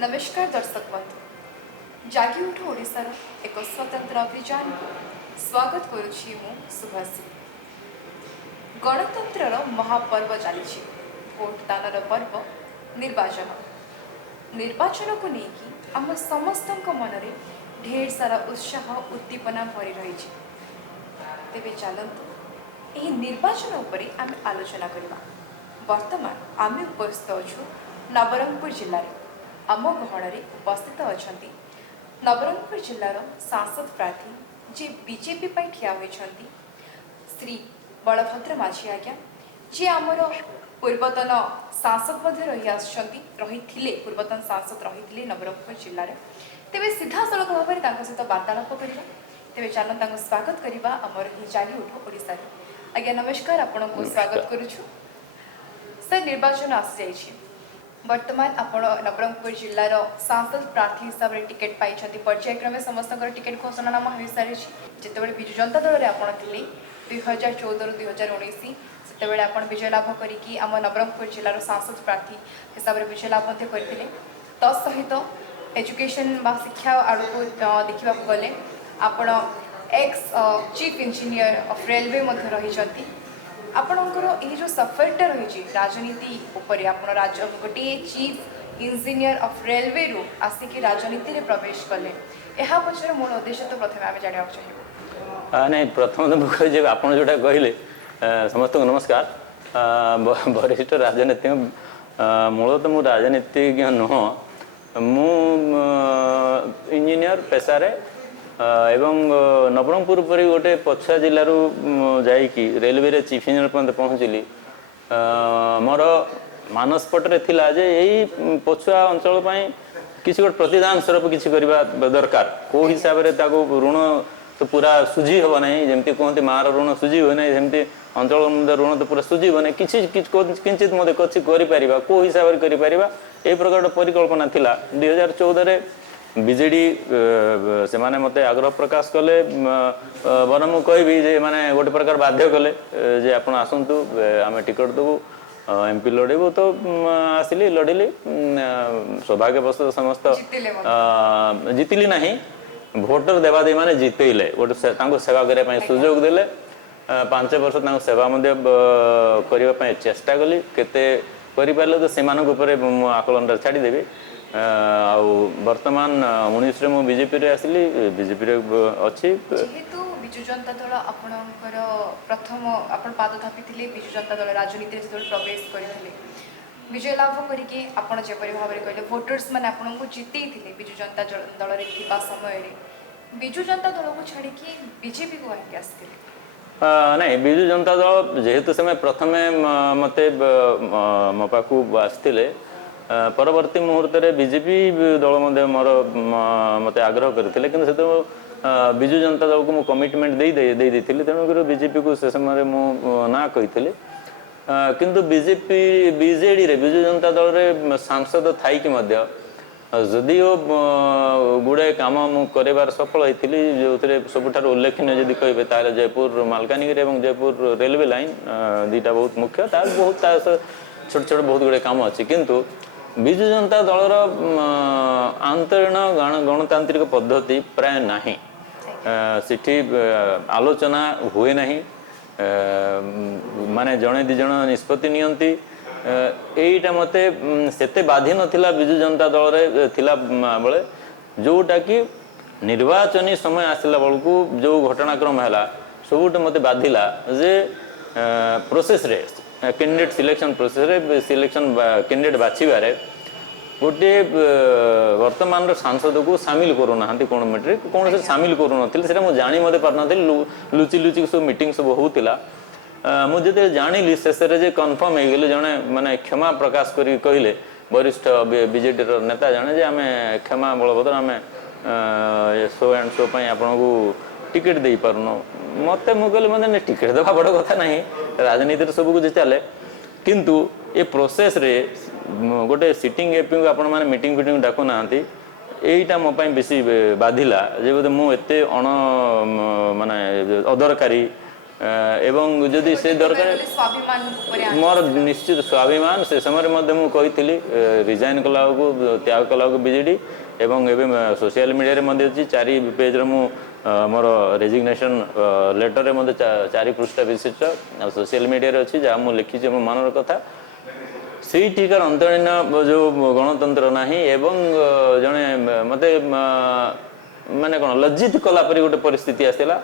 नमस्कार दर्शक बंधु जागी उठ ओडिशार एक स्वतंत्र अभियान को स्वागत करुछि मु सुभाषी। गणतंत्र महापर्व चली भोट दान पर्व निर्वाचन निर्वाचन को लेकिन आम समस्त मन में ढेर सारा उत्साह उद्दीपना भरी रही। तेबे चलतु यह निर्वाचन उपरे आम आलोचना करवा। वर्तमान आम उपस्थित अच्छु नवरंगपुर जिले में। आम गहण उपस्थित अच्छा नवरंगपुर जिलार सांसद प्रार्थी जे बीजेपी ठिया होती श्री बलभद्र माझी आज्ञा जी आमर पूर्वतन सांसद रही पूर्वतन सांसद रही नवरंगपुर जिले। तेरे सीधा सड़क भाव में सहित वार्तालाप करवा। तेरे चलन स्वागत करवा आमर ही जागी उठ ओडिशा। आज्ञा नमस्कार, आपण को स्वागत करुछु। सर निर्वाचन आसी जाइए वर्तमान आपण नवरंगपुर जिलार सांसद प्रार्थी हिसाब से टिकेट पाई पर्यायक्रमे समस्त टिकेट घोषणानामा हो सारी। जितेबाला बिजु जनता दल में आपड़ थे 2014 रु 2019 से आप विजय लाभ करी आम नवरंगपुर जिलार सांसद प्रार्थी हिसाब से विजय लाभ करते। तत्सहित एजुकेशन शिक्षा आड़ को देखा गले आपण ex chief engineer of railway रही। आपणकर ये जो सफरटा रही राजनीति उपर आप गोटे चीफ इंजीनियर ऑफ रेलवे रू आसिक राजनीति में प्रवेश कले यह पचर मूल उद्देश्य तो प्रथम आम जाना चाहिए। नहीं प्रथम तो मुझे आप जोटा कहले समस्त को नमस्कार। वरिष्ठ राजनीति मूल तो मुझे राजनीतिज्ञ नुह मु इंजीनियर पेशारे एवं नवरंगपुर पर गोटे पछुआ जिलूर जाकि रेलवे चीफ इंजीनियर पर्यंत पहुँचली। मोर मानसपटे थिला जे यही पछुआ अंचल किसी गोटे प्रतिदान स्वरूप किसी करवा दरकार। कौ हिसाब से ऋण तो पूरा सुझी हम ना जमी कहते मार ऋण सुझी हुए ना जमी अंचल ऋण तो पूरा सुझी ना किंचित मत कौ हिसाब से कर प्रकार परिकल्पना थिला। 2014 बीजेडी से माने मते आग्रह प्रकाश कले बर मु कहबी जे माने गोटे प्रकार बाध्य कले जे आपण आसंतु आमे टिकट देबू एमपी लड़ेबू। तो आसिली लड़िली सौभाग्यवश समस्त जीतिली नहीं भोटर देवादी माने जीतेले गोटे सेवा करने सुजोग देले 5 वर्ष सेवा करने चेष्टा कली केते करिपाले तो सेमानक ऊपर आकलन छाड़देवी। वर्तमान 19 रे मु बीजेपी रे आसिली बीजेपी रे अछि। जेहेतु बिजु जनता दल आपणकर प्रथम आपण पाद थापिथिले बिजु जनता दल राजनीति रे जतोल प्रवेश करथिले विजय लाभ करके आपण जेपरि भाव रे कहले वोटर्स माने आपण को जितेई थिले बिजु जनता दल रे थिबा समय रे बिजु जनता दल को छाड़ी के बीजेपी को आके आस्थिले। नहीं बिजु जनता दल जेहेतु समय प्रथमे मते मो पाखु आस्थिले परवर्ती मुहूर्त में बीजेपी दल मोर मत आग्रह करते कि बिजु जनता दल को मुझे कमिटमेंट दे तेणुक बीजेपी को से समय ना कही किंतु बीजेपी बीजेडी रे बिजु जनता दल रे सांसद थी जदिओ गुड़ाए कम कर सफल होती जो सबुठ उल्लेखनीय जदि कहे ताले जयपुर मालकानगिरी और जयपुर रेलवे लाइन दीटा बहुत मुख्य बहुत छोट छोट बहुत गुड़े कम अच्छी किंतु बिजु जनता दलर आंतरण गणतांत्रिक पद्धति प्राय नहीं सिठी आलोचना हुए नहीं माने जड़े दिज निष्पत्ति नियंती एटा मते सेते बाधी नथिला बिजु जनता दल रे थिला बेले जोटा कि निर्वाचनी समय आसला बेलू जो घटनाक्रम है सबुठ मते बाधिला जे प्रोसेस रे कैंडिडेट सिलेक्शन प्रोसेस रे सिलेक्शन कैंडिडेट बाछिबारे गोटे वर्तमान सांसद को सामिल करूना कौन मेट्रे कौन से सामिल करूना मुझे जानी मत पार नी लुचि लुचि सब मीटिंग सब होता मुझे जानी शेष में कन्फर्म हो गले जड़े माने क्षमा प्रकाश कर कहले वरिष्ठ बीजेडी नेता जड़े जे आम क्षमा बलभद्र आम शो एंड शो आपन को टिकेट दे पारुन मत मुझे मतलब टिकेट देवा बड़ कथा ना राजनीति सब कुछ चले किंतु ये प्रोसेस रे गोटे सिटिंग एपी को आपण माने मीटिंग फिटिंग डाकू ना यहीटा मो बेसी बाधिला जे बोधे मुझे अण माने अदरकारी ଏବଂ ଯଦି ସେ ଦରକାର ସ୍ୱାଭିମାନ ଉପରେ ମୋର ନିଶ୍ଚିତ ସ୍ୱାଭିମାନ ସେ ସମୟରେ ମଧ୍ୟ ମୁଁ କହିଥିଲି ରିଜାଇନ୍ କଲା ବେଳକୁ ତ୍ୟାଗ କଲା ବେଳକୁ ବିଜେଡ଼ି ଏବଂ ଏବେ ସୋସିଆଲ ମିଡ଼ିଆରେ ମଧ୍ୟ ଅଛି 4 ପେଜ୍ର ମୁଁ ମୋର ରେଜିଗ୍ନେସନ୍ ଲେଟରରେ ମଧ୍ୟ 4 ପୃଷ୍ଠା ବିଶିଷ୍ଟ ଆଉ ସୋସିଆଲ ମିଡ଼ିଆରେ ଅଛି ଯାହା ମୁଁ ଲେଖିଛି ମୋ ମନର କଥା ସେଇଠିକାର ଅନ୍ତରୀଣ ଯେଉଁ ଗଣତନ୍ତ୍ର ନାହିଁ ଏବଂ ଜଣେ ମୋତେ ମାନେ କ'ଣ ଲଜ୍ଜିତ କଲା ପରି ଗୋଟେ ପରିସ୍ଥିତି ଆସିଥିଲା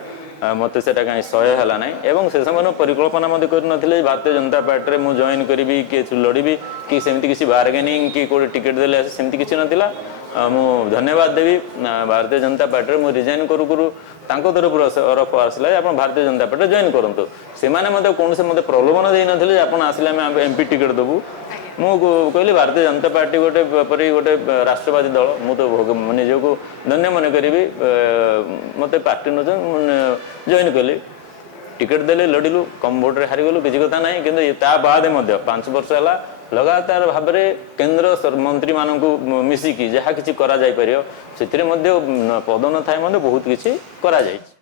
ମୋତେ ସେଇଟା କାହିଁ ସହ୍ୟ ହେଲା ନାହିଁ ଏବଂ ସେ ସମୟରେ ପରିକଳ୍ପନା ମଧ୍ୟ କରିନଥିଲେ ଭାରତୀୟ ଜନତା ପାର୍ଟିରେ ମୁଁ ଜଏନ୍ କରିବି କି ଲଢ଼ିବି କି ସେମିତି କିଛି ବାର୍ଗେନିଂ କି କେଉଁଠି ଟିକେଟ୍ ଦେଲେ ଆସି ସେମିତି କିଛି ନଥିଲା ମୁଁ ଧନ୍ୟବାଦ ଦେବି ଭାରତୀୟ ଜନତା ପାର୍ଟିରେ ମୁଁ ରିଜାଇନ୍ କରୁ କରୁ ତାଙ୍କ ତରଫରୁ ଅଫର ଆସିଲା ଯେ ଆପଣ ଭାରତୀୟ ଜନତା ପାର୍ଟିରେ ଜଏନ୍ କରନ୍ତୁ ସେମାନେ ମଧ୍ୟ କୌଣସି ମୋତେ ପ୍ରଲୋଭନ ଦେଇନଥିଲେ ଯେ ଆପଣ ଆସିଲେ ଆମେ MP ଟିକେଟ୍ ଦେବୁ ମୁଁ କହିଲି ଭାରତୀୟ ଜନତା ପାର୍ଟି ଗୋଟେ ପରି ଗୋଟେ ରାଷ୍ଟ୍ରବାଦୀ ଦଳ ମୁଁ ତ ନିଜକୁ ଧନ୍ୟ ମନେ କରିବି ମୋତେ ପାର୍ଟି ନ ଜଏନ୍ କଲି ଟିକେଟ୍ ଦେଲେ ଲଢ଼ିଲୁ କମ୍ ଭୋଟ୍ରେ ହାରିଗଲୁ କିଛି କଥା ନାହିଁ କିନ୍ତୁ ତା ବାଦେ ମଧ୍ୟ 5 ବର୍ଷ ହେଲା ଲଗାତାର ଭାବରେ କେନ୍ଦ୍ର ମନ୍ତ୍ରୀମାନଙ୍କୁ ମିଶିକି ଯାହା କିଛି କରାଯାଇପାରିବ ସେଥିରେ ମଧ୍ୟ ପଦ ନଥାଏ ମଧ୍ୟ ବହୁତ କିଛି କରାଯାଇଛି